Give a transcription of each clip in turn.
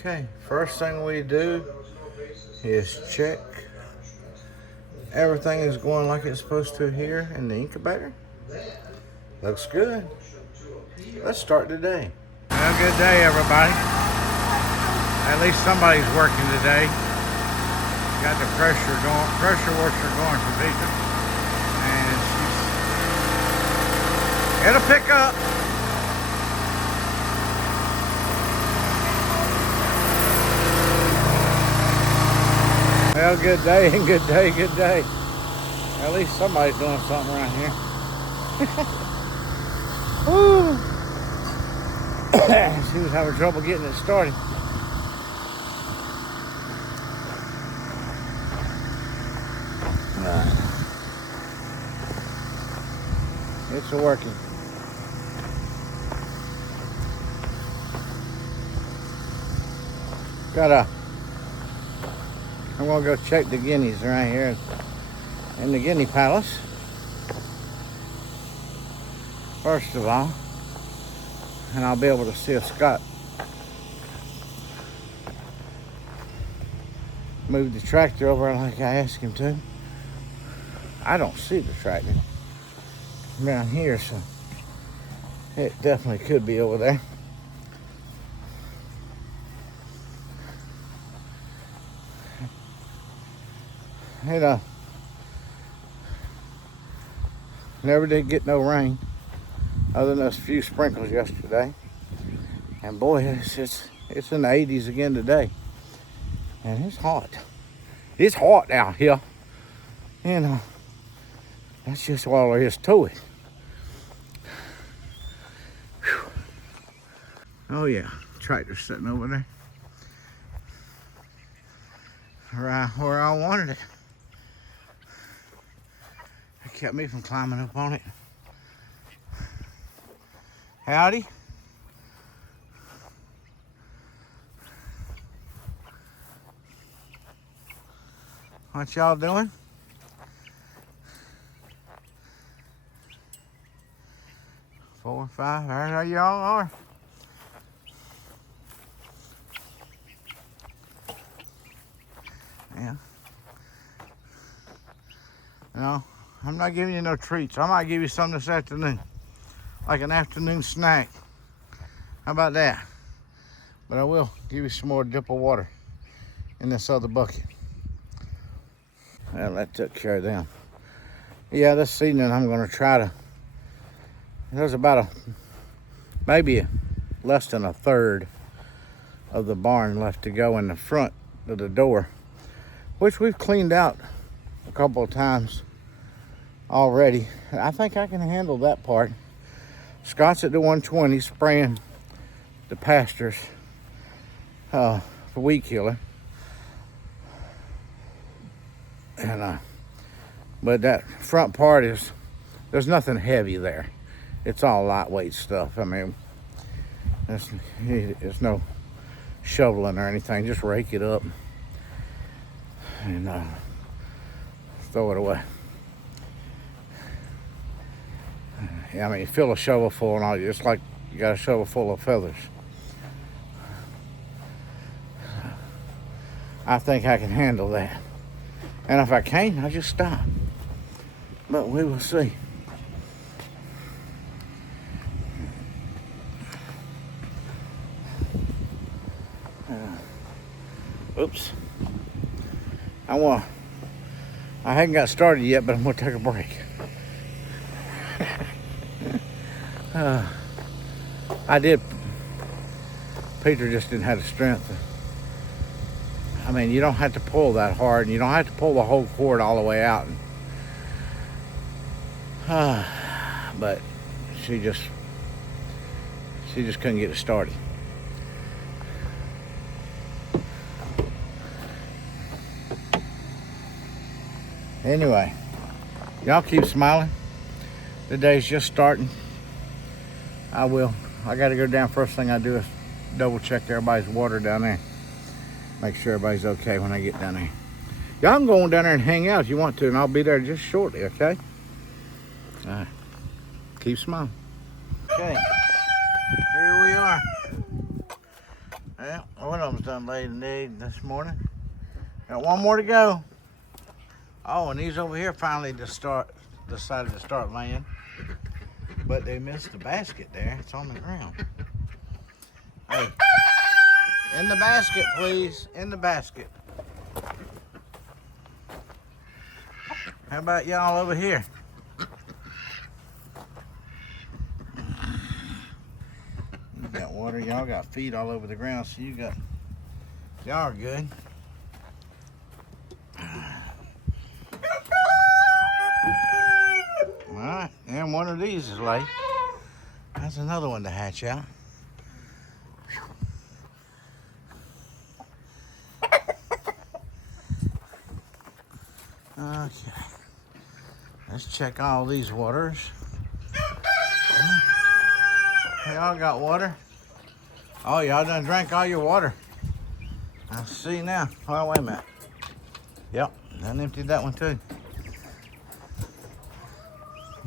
Okay, first thing we do is check everything is going like it's supposed to here in the incubator. Looks good. Let's start today. Well, good day, everybody. At least somebody's working today. Got the pressure washer going for Vita. And it'll pick up. Well, good day and good day, good day. At least somebody's doing something around here. Woo! She was having trouble getting it started. It's working. I'm gonna go check the guineas right here in the guinea palace. First of all, and I'll be able to see if Scott moved the tractor over like I asked him to. I don't see the tractor around here, so it definitely could be over there. Never did get no rain other than those few sprinkles yesterday. And boy, it's in the 80s again today. And it's hot. It's hot out here. That's just all there is to it. Whew. Oh yeah, tractor's sitting over there. Right where I wanted it. It kept me from climbing up on it. Howdy. What y'all doing? Four, five, there y'all are. Yeah. No, I'm not giving you no treats. I might give you some this afternoon. Like an afternoon snack. How about that? But I will give you some more dip of water in this other bucket. Well, that took care of them. Yeah, this evening I'm gonna try to, there's about maybe less than a third of the barn left to go in the front of the door, which we've cleaned out a couple of times already. I think I can handle that part. Scott's at the 120 spraying the pastures for weed killer. And but that front part there's nothing heavy there. It's all lightweight stuff. I mean, there's no shoveling or anything. Just rake it up and throw it away. Yeah, I mean, you fill a shovel full and all, it's like you got a shovel full of feathers. I think I can handle that. And if I can't, I just stop. But we will see. Oops. I haven't got started yet, but I'm gonna take a break. I did. Peter just didn't have the strength. I mean, you don't have to pull that hard, and you don't have to pull the whole cord all the way out. But she just couldn't get it started. Anyway, y'all keep smiling. The day's just starting. I gotta go down. First thing I do is double check everybody's water down there. Make sure everybody's okay when I get down there. Y'all can go on down there and hang out if you want to, and I'll be there just shortly, okay? All right. Keep smiling. Okay. Here we are. Yeah, one of them's done laid an egg this morning. Got one more to go. Oh, and these over here finally decided to start laying. But they missed the basket there. It's on the ground. Hey, in the basket, please. In the basket. How about y'all over here? You got water. Y'all got feet all over the ground, so y'all are good. Alright, and one of these is laid. That's another one to hatch out. Okay. Let's check all these waters. Y'all got water? Oh, y'all done drank all your water. I see now. Oh, wait a minute. Yep, I emptied that one too.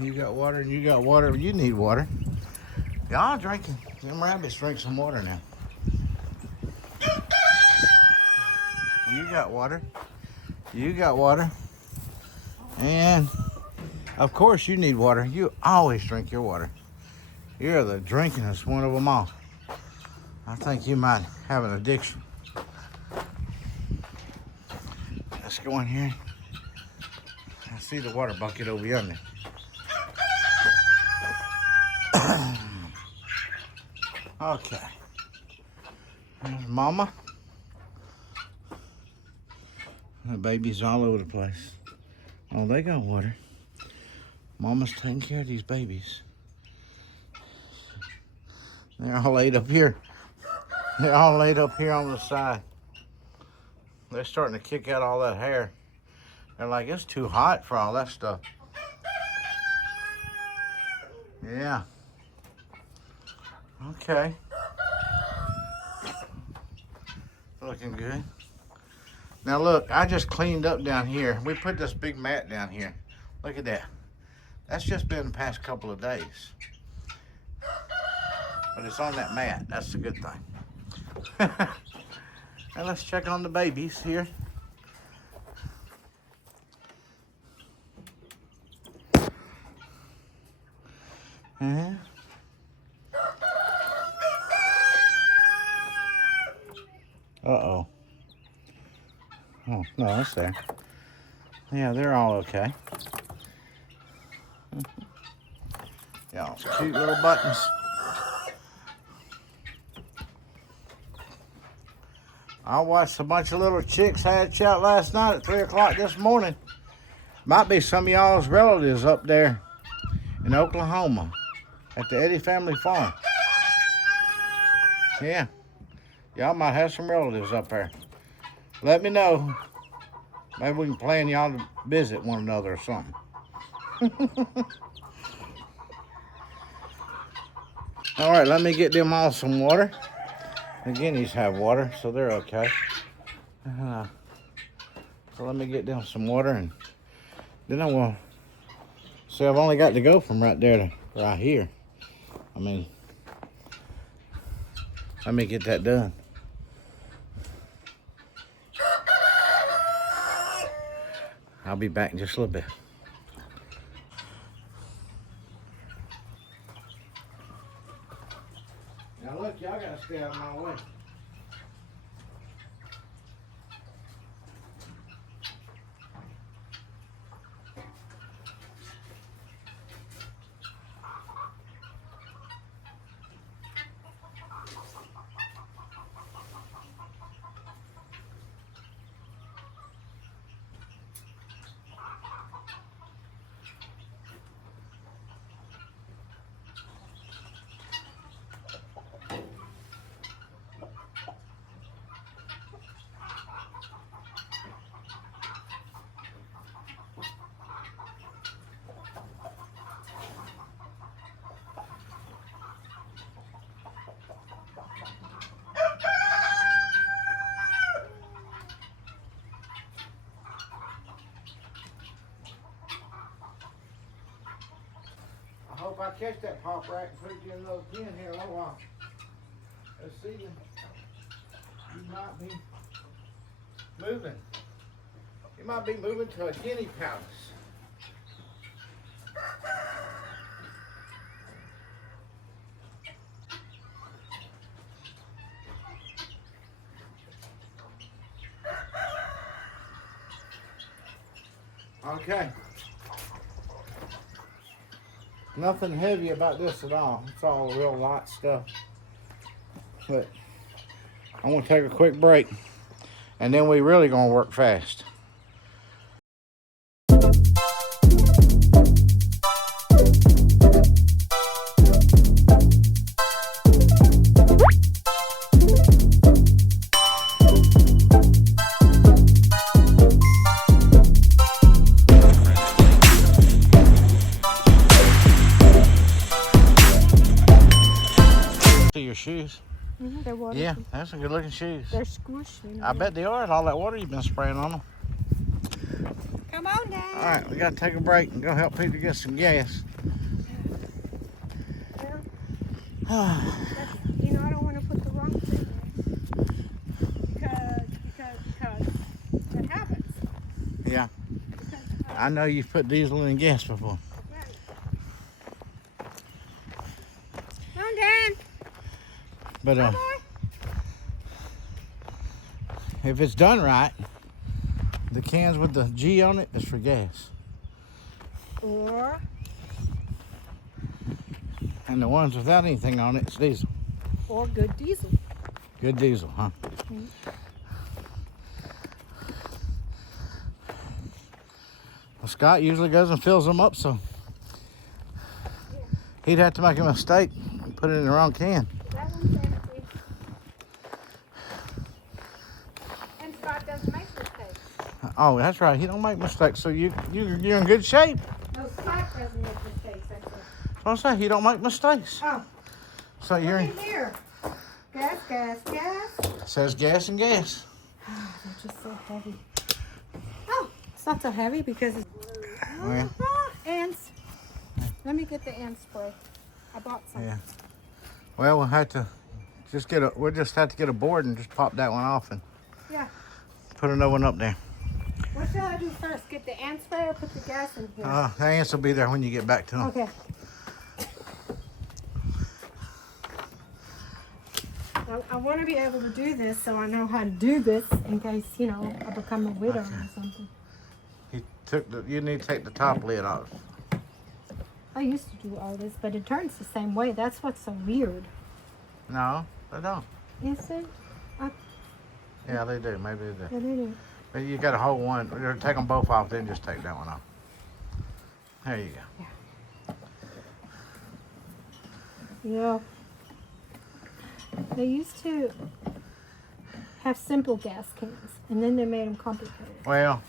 You got water and you got water. You need water. Y'all drinking. Them rabbits drink some water now. You got water. You got water. And of course you need water. You always drink your water. You're the drinkingest one of them all. I think you might have an addiction. Let's go in here. I see the water bucket over yonder. Okay. There's Mama. The babies all over the place. Oh, they got water. Mama's taking care of these babies. They're all laid up here. They're all laid up here on the side. They're starting to kick out all that hair. They're like, it's too hot for all that stuff. Yeah. Okay. Looking good. Now look, I just cleaned up down here. We put this big mat down here. Look at that. That's just been the past couple of days. But it's on that mat. That's the good thing. And let's check on the babies here. Uh-oh. Oh, no, it's there. Yeah, they're all okay. Yeah, cute little buttons. I watched a bunch of little chicks hatch out last night at 3 o'clock this morning. Might be some of y'all's relatives up there in Oklahoma at the Eddy family farm. Yeah, y'all might have some relatives up there. Let me know. Maybe we can plan y'all to visit one another or something. All right, let me get them all some water. The guineas have water, so they're okay. So let me get them some water, and then I will. See, I've only got to go from right there to right here. I mean, let me get that done. I'll be back in just a little bit. Now look, y'all gotta stay out of my way. I hope I catch that pop rack and put it in another pen here in a little while. Let's see you. might be moving. You might be moving to a guinea palace. Okay. Nothing heavy about this at all. It's all real light stuff. But I'm gonna take a quick break, and then we really gonna work fast. See your shoes? They're waterproof. Yeah, that's some good looking shoes. They're squishy. I bet they are. All that water you've been spraying on them. Come on, Dad. All right, we gotta take a break and go help Peter get some gas. Well, I don't want to put the wrong thing in. Because it happens. Yeah, I know you've put diesel in gas before. Right. Come on, Dad. But if it's done right, the cans with the G on it is for gas. Or And the ones without anything on it, it's diesel. good diesel. Good diesel, huh? Mhm. Well, Scott usually goes and fills them up, so he'd have to make a mistake and put it in the wrong can. That one's empty. And Scott doesn't make mistakes. Oh, that's right. He don't make mistakes, so you're in good shape. No, Scott doesn't make mistakes. That's it. That's what I say. He don't make mistakes. Oh, So you're look in, in here. Gas, gas, gas. says gas and gas. They're just so heavy. Oh, it's not so heavy because it's... Well. Ants. Let me get the ant spray. I bought some. Yeah. Well, we'll have to we'll just have to get a board and just pop that one off and Yeah. put another one up there. What shall I do first? Get the ant spray or put the gas in here? The ants will be there when you get back to them. Okay. I want to be able to do this so I know how to do this in case, I become a widow or something. You need to take the top lid off. I used to do all this, but it turns the same way. That's what's so weird. No, they don't. Is it? Yeah, they do. Maybe they do. Yeah, they do. But you got to hold one. Or take them both off, then just take that one off. There you go. Yeah. They used to have simple gas cans, and then they made them complicated. Well,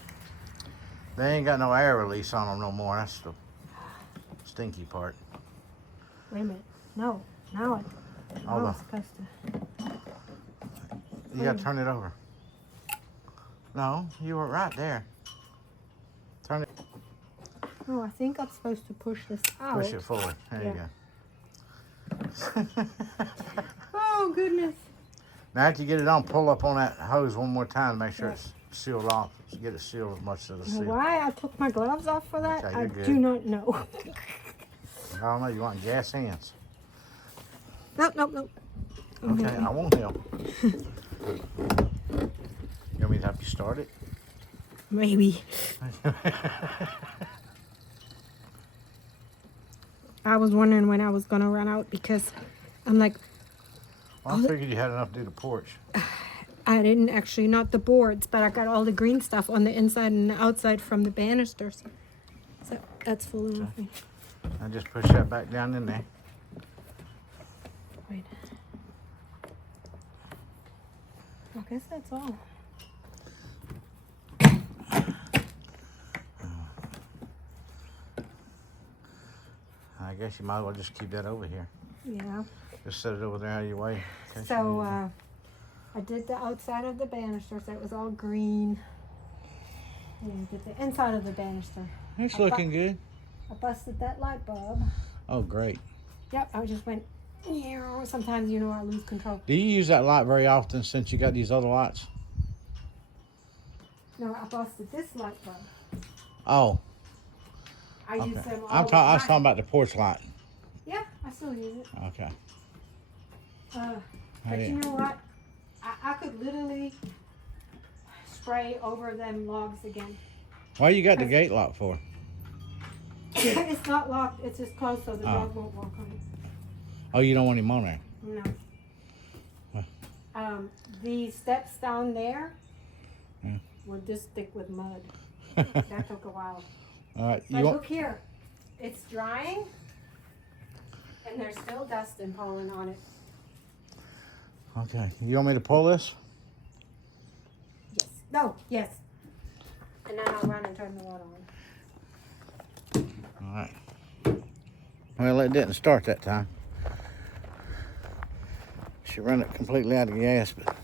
they ain't got no air release on them no more. That's the stinky part. Wait a minute. No. Now Hold I'm on. supposed to. You got to turn it over. No, you were right there. Turn it. Oh, I think I'm supposed to push this out. Push it forward. There you go. Oh, goodness. Now after you get it on, pull up on that hose one more time to make sure it's sealed off. Get it sealed as much as it's sealed. Why I took my gloves off for that, Okay, I you're good. do not know. I don't know, you want gas hands. Nope. Okay, I won't help. You want me to help you start it? Maybe. I was wondering when I was going to run out because I'm like, Well, I figured you had enough to do the porch. I didn't actually, not the boards, but I got all the green stuff on the inside and the outside from the banisters. So that's full enough. I just push that back down in there. Wait. I guess that's all. I guess you might as well just keep that over here. Yeah. Just set it over there out of your way. in case you So need it. I did the outside of the banisters. That was all green. And did the inside of the banister. It's I looking good. I busted that light bulb. Oh, great. Yep, I just went Sometimes, I lose control. Do you use that light very often since you got these other lights? No, I busted this light bulb. Oh, I okay. use them all I was the time. talking about the porch light. Yeah, I still use it. Okay. But you know what? I could literally spray over them logs again. Why you got the gate locked for? It's not locked. It's just closed so the dog won't walk on it. Oh, you don't want him on there? No. Huh. The steps down there Yeah. will just stick with mud. That took a while. All right. But look here. It's drying and there's still dust and pollen on it. Okay. You want me to pull this? Yes. No, yes. And then I'll run and turn the water on. All right. Well, it didn't start that time. She ran it completely out of gas, but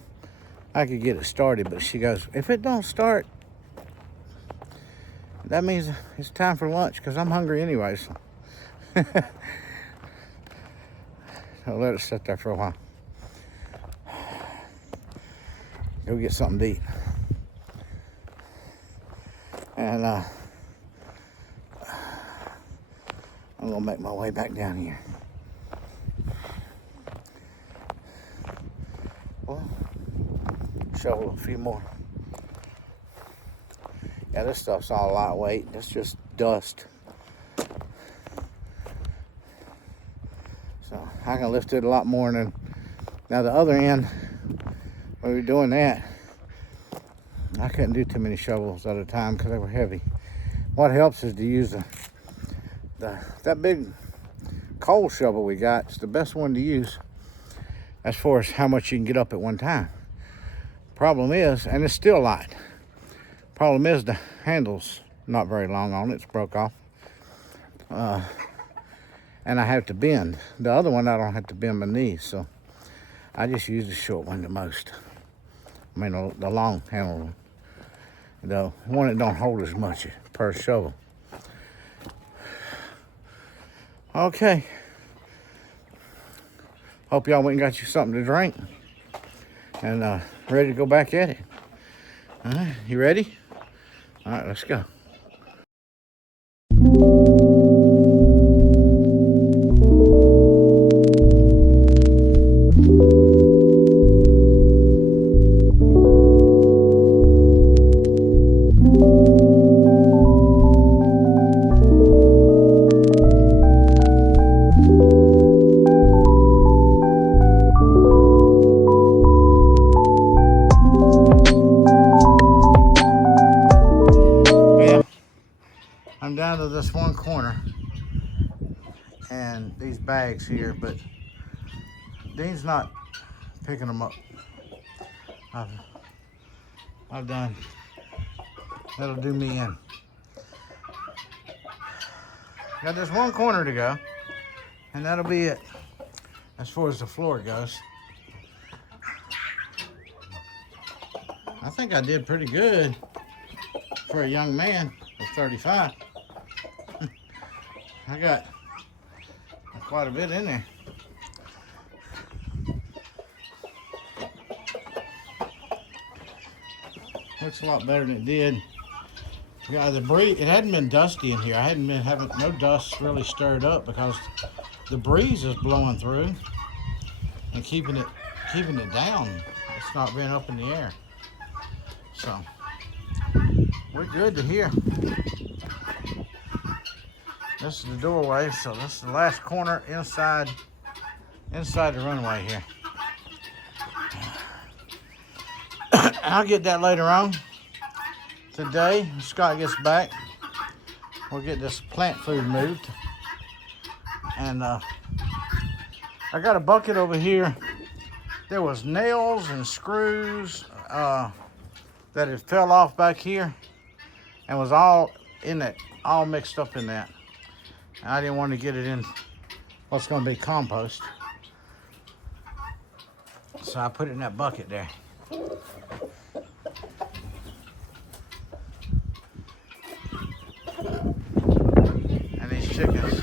I could get it started. But she goes, if it don't start, that means it's time for lunch because I'm hungry anyways. I'll let it sit there for a while. Go get something to eat. And I'm gonna make my way back down here. Well, shovel a few more. Yeah, this stuff's all lightweight. It's just dust. So I can lift it a lot more than now the other end. When we were doing that, I couldn't do too many shovels at a time because they were heavy. What helps is to use that big coal shovel we got. It's the best one to use as far as how much you can get up at one time. Problem is, and it's still light. Problem is the handle's not very long on it. It's broke off. And I have to bend. The other one I don't have to bend my knees, so I just use the short one the most. I mean the long handle one. The one that don't hold as much per shovel. Okay. Hope y'all went and got you something to drink. And ready to go back at it. All right, you ready? All right, let's go. I'm down to this one corner and these bags here, but Dean's not picking them up. I've done, that'll do me in. Got this one corner to go and that'll be it as far as the floor goes. I think I did pretty good for a young man of 35. I got quite a bit in there. Looks a lot better than it did. Yeah, the breeze, it hadn't been dusty in here. I hadn't been having no dust really stirred up because the breeze is blowing through and keeping it down. It's not been up in the air. So we're good to here. This is the doorway, so this is the last corner inside the runway here. I'll get that later on. Today, when Scott gets back, we'll get this plant food moved. And I got a bucket over here. There was nails and screws that had fell off back here and was all in that, all mixed up in that. I didn't want to get it in what's going to be compost. So I put it in that bucket there. And these chickens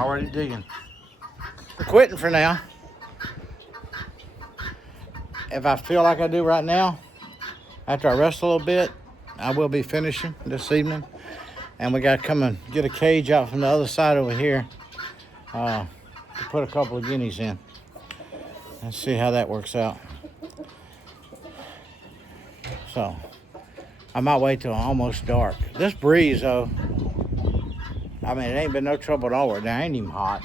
Already digging. We're quitting for now. If I feel like I do right now, after I rest a little bit, I will be finishing this evening. And we got to come and get a cage out from the other side over here to put a couple of guineas in. Let's see how that works out. So, I might wait till almost dark. This breeze, though, I mean, it ain't been no trouble at all. It ain't even hot.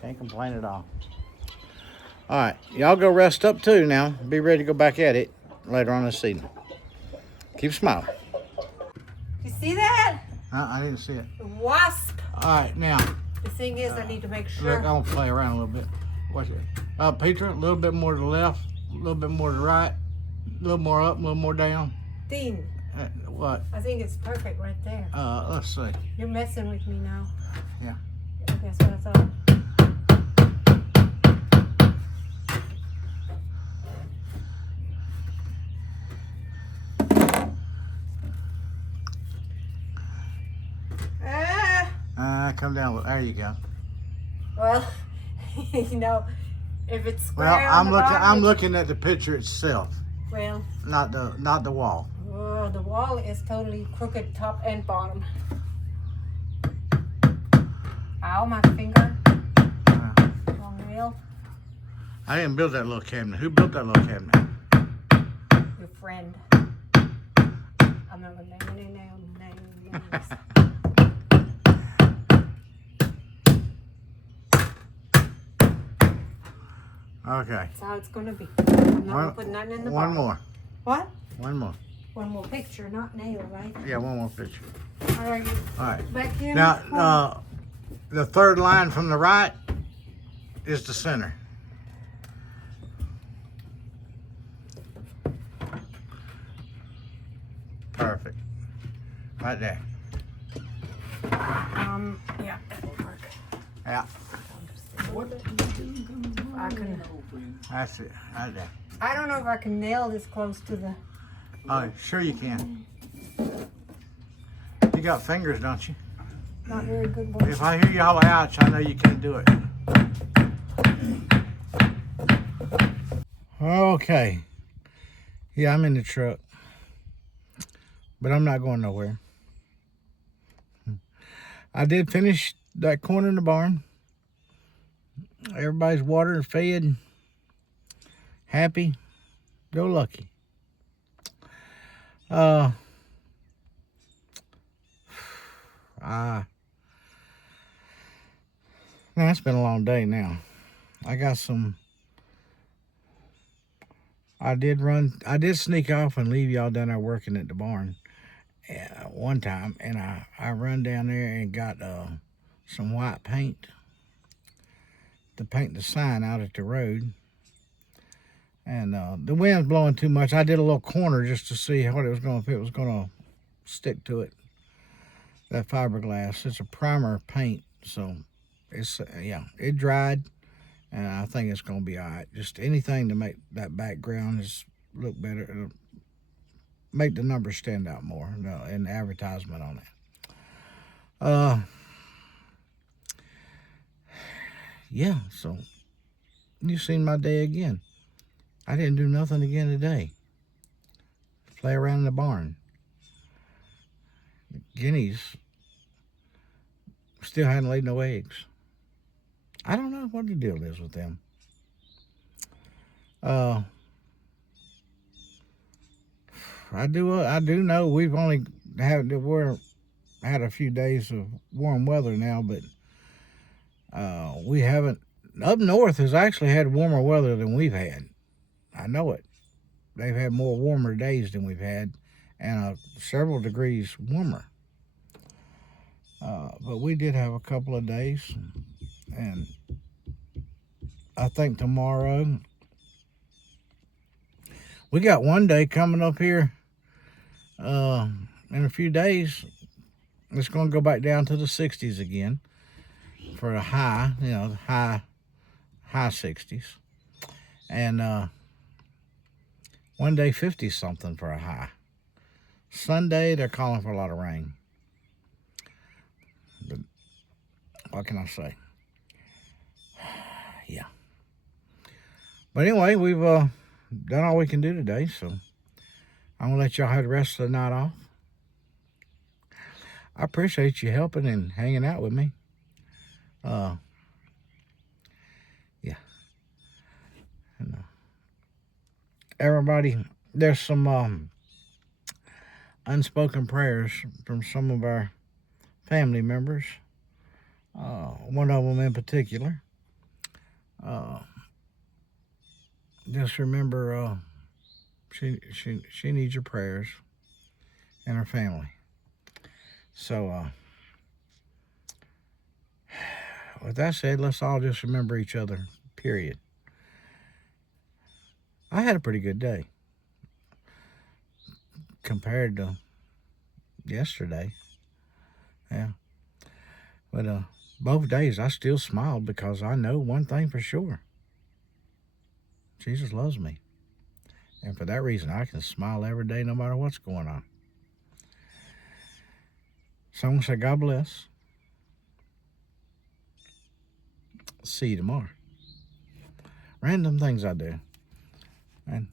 Can't complain at all. All right, y'all go rest up too now. Be ready to go back at it later on this evening. Keep smiling. You see that? I didn't see it. Wasp. All right, now. The thing is, I need to make Look, sure. I'm gonna play around a little bit. Watch it. Petra, a little bit more to the left, a little bit more to the right, a little more up, a little more down. Dean, What? I think it's perfect right there. Let's see. You're messing with me now. Yeah. That's what I thought. Come down. There you go. Well, you know, if it's square Well, on the bottom, I'm looking at the picture itself, well, not the wall. oh, the wall is totally crooked, top and bottom. Ow, my finger. Wrong wheel. I didn't build that little cabinet. Who built that little cabinet? Your friend. I'm not gonna name names. Okay. That's how it's gonna be. I'm not gonna put nothing in the One bottom. more. What? One more. One more picture, not nail, right? Yeah, one more picture. All right. All right. Back here. Now, the third line from the right is the center. Perfect. Right there. Yeah, that'll work. Yeah. I can. That's it. Right there. I don't know if I can nail this close to the. Oh, sure you can. You got fingers, don't you? Not very good ones. If I hear you holler ouch, I know you can't do it. Okay. Yeah, I'm in the truck. But I'm not going nowhere. I did finish that corner in the barn. Everybody's watered, fed, happy, go lucky. Man, it's been a long day now. I got some. I did sneak off and leave y'all down there working at the barn one time, and I run down there and got some white paint to paint the sign out at the road. And the wind's blowing too much. I did a little corner just to see what it was going, if it was going to stick to it. That fiberglass, it's a primer paint, so it's yeah, it dried, and I think it's going to be all right. Just anything to make that background just look better. It'll make the numbers stand out more in the advertisement on it. Yeah, so you've seen my day again. I didn't do nothing again today. Play around in the barn. The guineas still hadn't laid no eggs. I don't know what the deal is with them. I do know we've only had a few days of warm weather now, but we haven't. Up north has actually had warmer weather than we've had. I know it. They've had more warmer days than we've had, and several degrees warmer. But we did have a couple of days, and I think tomorrow we got one day coming up here in a few days. It's going to go back down to the 60s again for a high, high 60s, and one day 50 something for a high. Sunday they're calling for a lot of rain. But what can I say? Yeah. But anyway, we've done all we can do today, so I'm going to let y'all have the rest of the night off. I appreciate you helping and hanging out with me. Yeah. And, everybody, there's some unspoken prayers from some of our family members. One of them in particular. Just remember, she needs your prayers and her family. So, with that said, let's all just remember each other, period. I had a pretty good day compared to yesterday. Yeah. But both days I still smiled because I know one thing for sure. Jesus loves me. And for that reason, I can smile every day no matter what's going on. So I'm going to say God bless. See you tomorrow. Random things I do. And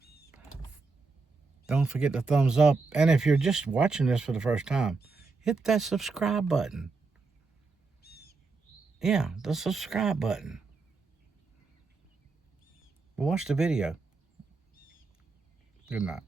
don't forget the thumbs up. And if you're just watching this for the first time, hit that subscribe button. Yeah, the subscribe button. Watch the video. Good night.